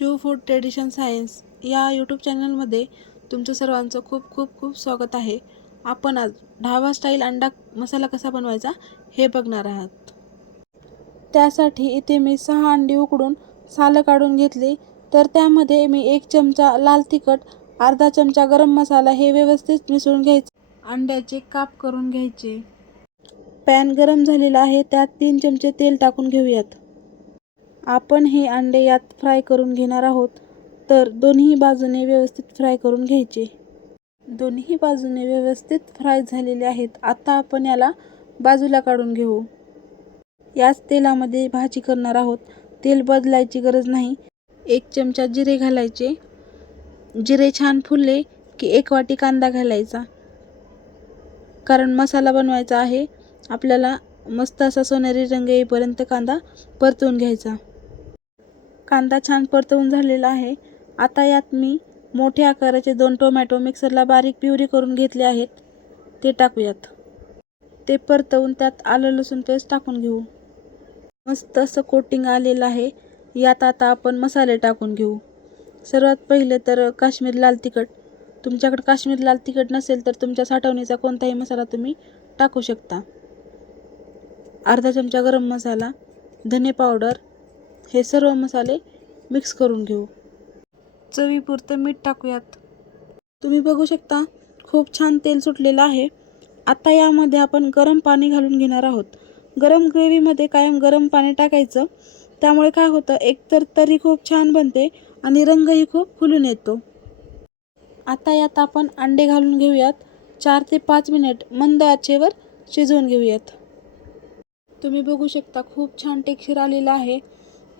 Shiv food tradition science या YouTube चॅनलमध्ये तुमचं सर्वांचं खूप खूप खूप स्वागत आहे. आपण आज ढाबा स्टाईल अंडा मसाला कसा बनवायचा हे बघणार आहात. त्यासाठी इथे मी 6 अंडी उकडून सालं काढून घेतली. तर त्यामध्ये मी 1 चमचा लाल तिखट, अर्धा चमचा गरम मसाला हे व्यवस्थित मिसळून घ्यायचे. अंड्याचे काप करून घ्यायचे. पॅन गरम झालेला आहे, त्यात 3 चमचे तेल टाकून घेऊयात. आपण हे अंडे यात फ्राय करून घेणार आहोत. तर दोन्ही बाजूने व्यवस्थित फ्राय करून घ्यायचे. दोन्ही बाजूने व्यवस्थित फ्राय झालेले आहेत. आता आपण याला बाजूला काढून घेऊ. याच तेलामध्ये भाजी करणार आहोत. तेल बदलायची गरज नाही. 1 चमचा जिरे घालायचे. जिरे छान फुलले की 1 वाटी कांदा घालायचा. कारण मसाला बनवायचा आहे, आपल्याला मस्त असा सोनेरी रंग येईपर्यंत कांदा परतवून घ्यायचा. कांदा छान परतवून झालेला आहे. आता यात मी मोठ्या आकाराचे 2 टोमॅटो मिक्सरला बारीक प्युरी करून घेतले आहेत, ते टाकूयात. ते परतवून त्यात आलं लसूण पेस्ट टाकून घेऊ. मस्त असं कोटिंग आलेलं आहे. यात आता आपण मसाले टाकून घेऊ. सर्वात पहिले तर काश्मीरी लाल तिखट. तुमच्याकडे काश्मीरी लाल तिखट नसेल तर तुमच्या साठवणीचा कोणताही मसाला तुम्ही टाकू शकता. अर्धा चमचा गरम मसाला, धने पावडर, हे सर्व मसाले मिक्स करून घेऊ. चवीपुरतं मीठ टाकूयात. तुम्ही बघू शकता खूप छान तेल सुटलेलं आहे. आता यामध्ये आपण गरम पाणी घालून घेणार आहोत. गरम ग्रेव्हीमध्ये कायम गरम पाणी टाकायचं. त्यामुळे काय होतं, एकतर तरी खूप छान बनते आणि रंगही खूप खुलून येतो. आता यात आपण अंडे घालून घेऊयात. 4 ते 5 मिनिट मंद आचेवर शिजवून घेऊयात. तुम्ही बघू शकता खूप छान टेक्स्चर आलेलं आहे.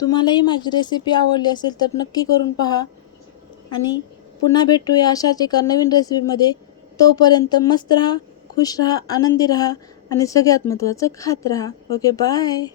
तुम्हालाही माझी रेसिपी आवडली असेल तर नक्की करून पहा आणि पुन्हा भेटूया अशाच एका नवीन रेसिपीमध्ये. तोपर्यंत मस्त राहा, खुश राहा, आनंदी राहा आणि सगळ्यात महत्त्वाचं खात राहा. Okay, bye.